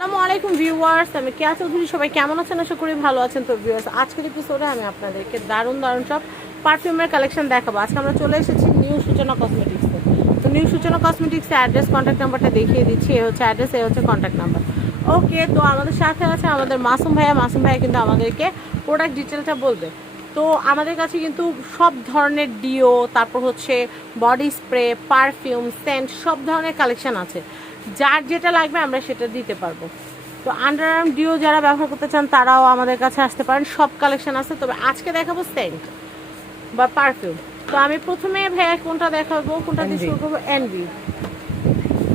আসসালামু আলাইকুম ভিউয়ার্স, আমি কেয়া চৌধুরী, সবাই কেমন আছেন? আশা করি ভালো আছেন। তো ভিউয়ার্স, আজকের এপিসোডে আমি আপনাদেরকে দারুণ দারুণ সব পারফিউমের কালেকশন দেখাবো। আজকে আমরা চলে এসেছি নিউ সূচনা কসমেটিক্সে তো নিউ সূচনা কসমেটিক্সে অ্যাড্রেস কন্ট্যাক্ট নাম্বারটা দেখিয়ে দিচ্ছি। এ হচ্ছে অ্যাড্রেস এ হচ্ছে কন্ট্যাক্ট নাম্বার ওকে তো আমাদের সাথে আছে আমাদের মাসুম ভাইয়া। মাসুম ভাইয়া কিন্তু আমাদেরকে প্রোডাক্ট ডিটেলটা বলবে। তো আমাদের কাছে কিন্তু সব ধরনের ডিও তারপর হচ্ছে বডি স্প্রে পারফিউম সেন্ট সব ধরনের কালেকশন আছে। যার যেটা লাগবে আমরা সেটা দিতে পারব। তো আন্ডার আর্ম ডিও যারা ব্যবহার করতে চান তারাও আমাদের কাছে আসতে পারেন। সব কালেকশন আছে। তবে আজকে দেখাবো সেন্ট বা পারফিউম তো আমি প্রথমে ভাইয়া কোনটা দেখাবো কোনটা দিয়ে শুরু করব? এনবি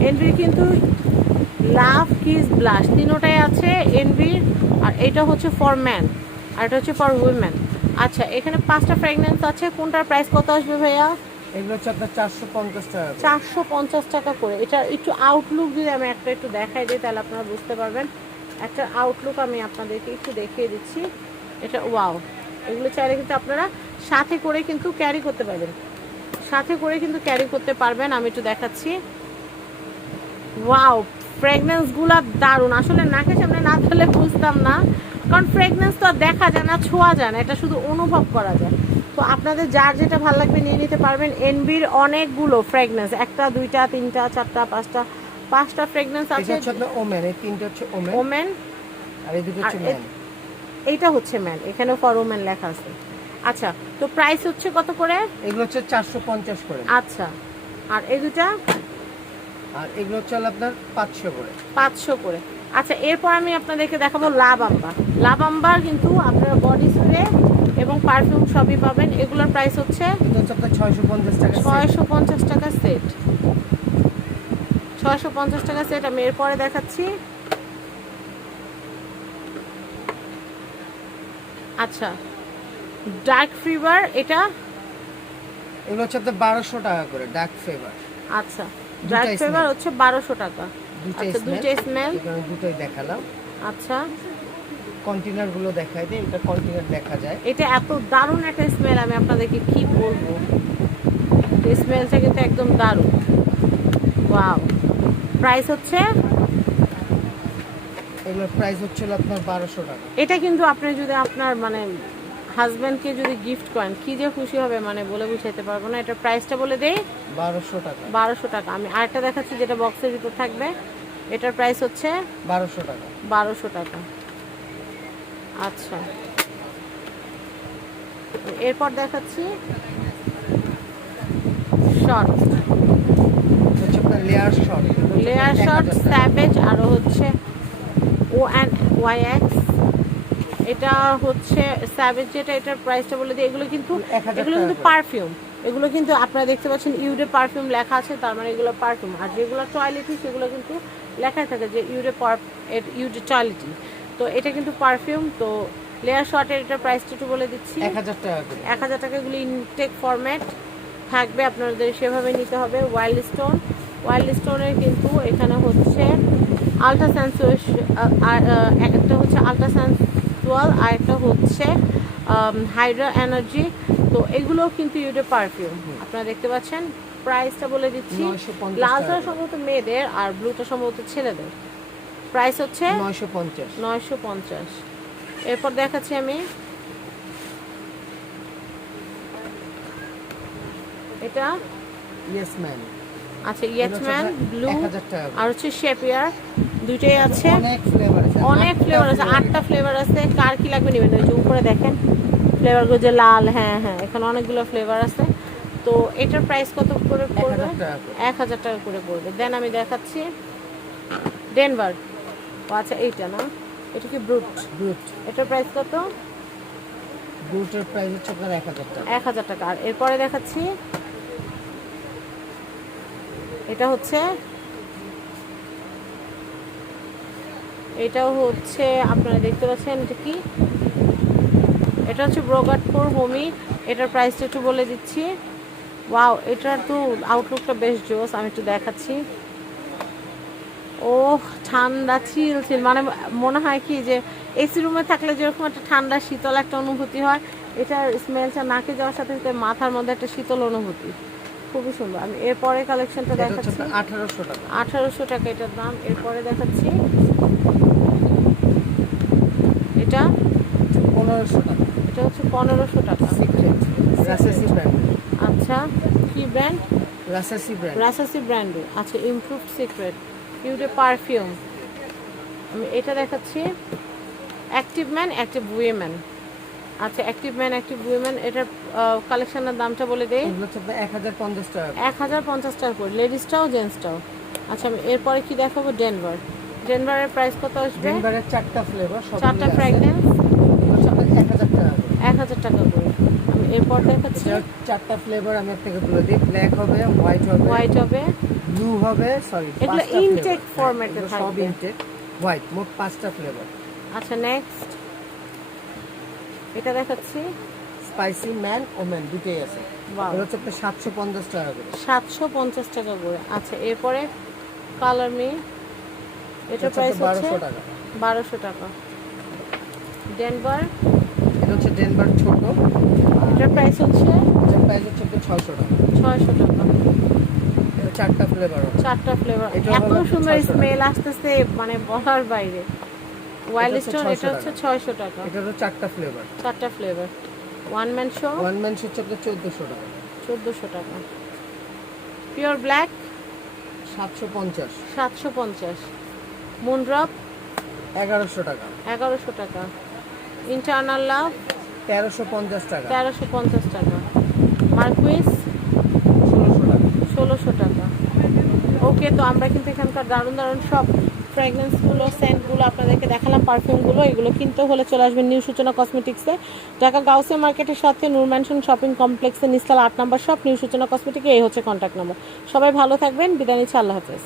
এনবি কিন্তু লাভ কিস ব্লাশ তিনোটাই আছে এনবির আর এটা হচ্ছে ফর ম্যান আর এটা হচ্ছে ফর উইমেন আচ্ছা এখানে পাঁচটা ফ্র্যাগনেন্স আছে। কোনটার প্রাইস কত আসবে ভাইয়া? এগুলো হচ্ছে চারশো পঞ্চাশ টাকা চারশো পঞ্চাশ টাকা করে। এটা একটু আউটলুক যদি আমি একটা একটু দেখাই দিই, তাহলে আপনারা বুঝতে পারবেন। একটা আউটলুক আমি আপনাদেরকে একটু দেখিয়ে দিচ্ছি। এটা ওয়াও এগুলো চাইলে কিন্তু আপনারা সাথে করে কিন্তু ক্যারি করতে পারবেন। সাথে করে কিন্তু ক্যারি করতে পারবেন। আমি একটু দেখাচ্ছি। ওয়াও ফ্রেগনেন্সগুলো দারুণ। আসলে নাকের সামনে না ধরলে বুঝতাম না। কারণ ফ্রেগনেন্স তো আর দেখা যায় না ছোঁয়া যায় না এটা শুধু অনুভব করা যায়। তো আপনাদের যার যেটা ভালো লাগবে নিয়ে নিতে পারবেন এনবির অনেকগুলো ফ্রেগনেন্স একটা দুইটা তিনটা চারটা পাঁচটা পাঁচটা ফ্রেগনেন্স আছে। ওমেন এই তিনটা হচ্ছে ওমেন। ওমেন আর এই দুটো হচ্ছে ম্যান। এইটা হচ্ছে ম্যান এখানে ফর ওমেন লেখা আছে। আচ্ছা তো প্রাইস হচ্ছে কত করে? এগুলো হচ্ছে চারশো পঞ্চাশ করে। আচ্ছা আর এই দুটা? আর এগুলো হচ্ছে আপনার পাঁচশো করে। পাঁচশো করে। আচ্ছা এরপর আমি আপনাদেরকে দেখাবো লাবাম্বা। লাবাম্বার কিন্তু আপনারা বডি স্প্রে এবং পারফিউম সবই পাবেন। এগুলোর প্রাইস হচ্ছে ছয়শো পঞ্চাশ টাকা ছয়শো পঞ্চাশ টাকা সেট ছয়শো পঞ্চাশ টাকা সেট আমি এরপরে দেখাচ্ছি। আচ্ছা ডার্ক ফিভার এটা? এগুলো হচ্ছে আপনার বারোশো টাকা করে ডার্ক ফ্লেভার আচ্ছা ডার্ক ফিভার হচ্ছে বারোশো টাকা। দুইটা স্মেল দুটোই দেখালাম। আচ্ছা। কন্টেনারগুলো দেখাই দিই এটা কন্টেনার দেখা যায়। এটা এত দারুণ একটা স্মেল আমি আপনাদেরকে কি বলব? স্মেলটা কিন্তু একদম দারুণ। ওয়াও প্রাইস হচ্ছে? এগুলোর প্রাইস হচ্ছে আপনার বারোশো টাকা। এটা কিন্তু আপনি যদি আপনার মানে হাজব্যান্ডকে যদি গিফট করেন কি যে খুশি হবে মানে বলে বুঝাইতে পারব না। এটার প্রাইসটা বলে দেই। বারোশো টাকা। বারোশো টাকা। আমি আরেকটা দেখাচ্ছি যেটা বক্সের ভিতর থাকবে। এটার প্রাইস হচ্ছে বারোশো টাকা। বারোশো টাকা। আচ্ছা। এরপর দেখাচ্ছি short layer short layer short savage আরও হচ্ছে ও অ্যান্ড ওয়াই এক্স এটা হচ্ছে স্যাভেজ যেটা এটার প্রাইসটা বলে দিই। এগুলো কিন্তু এগুলো কিন্তু পারফিউম এগুলো কিন্তু আপনারা দেখতে পাচ্ছেন ইউডে পারফিউম লেখা আছে তার মানে এগুলো পারফিউম আর যেগুলো টয়লেটি সেগুলো কিন্তু লেখাই থাকে যে ইউডে পার ইউডে টয়লেটি তো এটা কিন্তু পারফিউম তো লেয়ার শর্টের এটা প্রাইসটা একটু বলে দিচ্ছি। এক হাজার টাকা এক হাজার টাকাগুলি ইনটেক ফরম্যাট থাকবে আপনাদের সেভাবে নিতে হবে। ওয়াইল্ড স্টোন ওয়াইল্ড স্টোনের কিন্তু এখানে হচ্ছে আলট্রা সেন্সুয়াস একটা হচ্ছে আলট্রা সেন্সুয়াল আর একটা হচ্ছে হাইড্রা এনার্জি তো এগুলোও কিন্তু ইউডে পারফিউম আপনারা দেখতে পাচ্ছেন প্রাইসটা বলে দিচ্ছি লালটা সম্ভবত মেয়েদের আর ব্লুটা সম্ভবত ছেলেদের। প্রাইস হচ্ছে নয়শো পঞ্চাশ। নয়শো পঞ্চাশ। এরপর দেখাচ্ছি আমি। এটা? ইয়েস ম্যান আচ্ছা ব্লু হাজার টাকা করে। আর হচ্ছে শেপিয়ার দুইটাই আছে। অনেক ফ্লেভার আছে। আটটা ফ্লেভার আছে। কার কি লাগবে নেবেন? ওই যে উপরে দেখেন। ফ্লেভারগুলো যে লাল হ্যাঁ হ্যাঁ এখানে অনেকগুলো ফ্লেভার আছে। তো এটার প্রাইস কত করে পড়বে? 1000 টাকা করে। এক হাজার টাকা করে পড়বে। দেন আমি দেখাচ্ছি। ডেনভার ও আচ্ছা এইটা না? এটা কি ব্রুট ব্রুট এটার প্রাইস কত? ব্রুটের প্রাইস হচ্ছে আপনার এক হাজার টাকা। এক হাজার টাকা। আর এরপরে দেখাচ্ছি। এটা হচ্ছে এটাও হচ্ছে আপনারা দেখতে পাচ্ছেন এটা কি? এটা হচ্ছে ব্রোগাটপুর হোমি এটার প্রাইসটা একটু বলে দিচ্ছি। ওয়াও এটার তো আউটলুকটা বেশ জোস আমি একটু দেখাচ্ছি। ও ঠান্ডা চিল চিল মানে মনে হয় কি যে এসি রুমে থাকলে যেরকম একটা ঠান্ডা শীতল একটা অনুভূতি হয় এটার স্মেলটা নাকে যাওয়ার সাথে সাথে মাথার মধ্যে একটা শীতল অনুভূতি। খুবই সুন্দর। আমি এরপরে কালেকশনটা দেখাচ্ছি। আঠারোশো টাকা। আঠারোশো টাকা এটার দাম। এরপরে দেখাচ্ছি। পনেরোশো টাকা। এটা হচ্ছে পনেরোশো টাকা। রাসাসি ব্র্যান্ড আচ্ছা কি ব্র্যান্ড রাসাসি ব্র্যান্ড রাসাসি ব্র্যান্ডে আচ্ছা ইমপ্রুভড সিক্রেট পারফিউম আমি এটা দেখাচ্ছি। অ্যাক্টিভ ম্যান অ্যাক্টিভ উইমেন আচ্ছা অ্যাক্টিভ ম্যান অ্যাক্টিভ উইমেন এটার কালেকশনের দামটা বলে দেই। এক হাজার পঞ্চাশ টাকা এক হাজার পঞ্চাশ টাকা করে। লেডিসটাও জেন্টসটাও আচ্ছা আমি এরপরে কি দেখাবো? ডেনভার ডেনভারের প্রাইস কত আসবে? ডেনভারের চারটা ফ্লেভার চারটা ফ্র্যাগনেন্স এগুলো হচ্ছে আপনার এক হাজার টাকা করে এক হাজার টাকা করে আমি এরপর দেখাচ্ছি। চারটা ফ্লেভার আমি আপনাকে বলে দিই। ব্ল্যাক হবে হোয়াইট হবে হোয়াইট হবে। ব্লু হবে সরি এগুলো intake format এ সব ইনটেক হোয়াইট মোট পাঁচটা ফ্লেভার আচ্ছা নেক্সট এটা দেখাচ্ছি। স্পাইসি ম্যান ও ম্যান দুটোই আছে. এগুলো হচ্ছে আপনার সাতশো পঞ্চাশ টাকা করে। সাতশো পঞ্চাশ টাকা করে। আচ্ছা এরপরে কালার মি এটার প্রাইস হচ্ছে বারোশো টাকা। বারোশো টাকা। ডেনভার এটা হচ্ছে ডেনভার ছোট এটার প্রাইস হচ্ছে? এটার প্রাইস হচ্ছে ছশো টাকা। ছয়শো টাকা। চারটা ফ্লেভার চারটা ফ্লেভার এত সুন্দর 600। স্মেল আসতেছে মানে বলার বাইরে। ওয়াইল্ড স্টোন এটা হচ্ছে ছয়শো টাকা। এটা হলো চারটা ফ্লেভার চারটা flavour one man show one man হচ্ছে আপনার চোদ্দোশো টাকা। চোদ্দোশো টাকা। পিওর ব্ল্যাক সাতশো পঞ্চাশ। সাতশো পঞ্চাশ। মুনড্রপ এগারোশো টাকা। এগারোশো টাকা। ইন্টারনাল লাভ তেরোশো পঞ্চাশ টাকা। তেরোশো পঞ্চাশ টাকা। মার্কুইস? ষোলোশো টাকা। ষোলোশো টাকা। ওকে তো আমরা কিন্তু এখানকার দারুণ দারুণ সব ফ্র্যাগনেন্সগুলো সেন্টগুলো আপনাদেরকে দেখালাম পারফিউমগুলো এগুলো কিনতে হলে চলে আসবেন নিউ সূচনা কসমেটিক্সে ঢাকা গাউসে মার্কেটের সাথে নূর ম্যানশন শপিং কমপ্লেক্সে নিস্তাল আট নম্বর শপ নিউ সূচনা কসমেটিকে এই হচ্ছে কন্ট্যাক্ট নম্বর সবাই ভালো থাকবেন বিদায় নিচ্ছি আল্লাহ হাফেজ।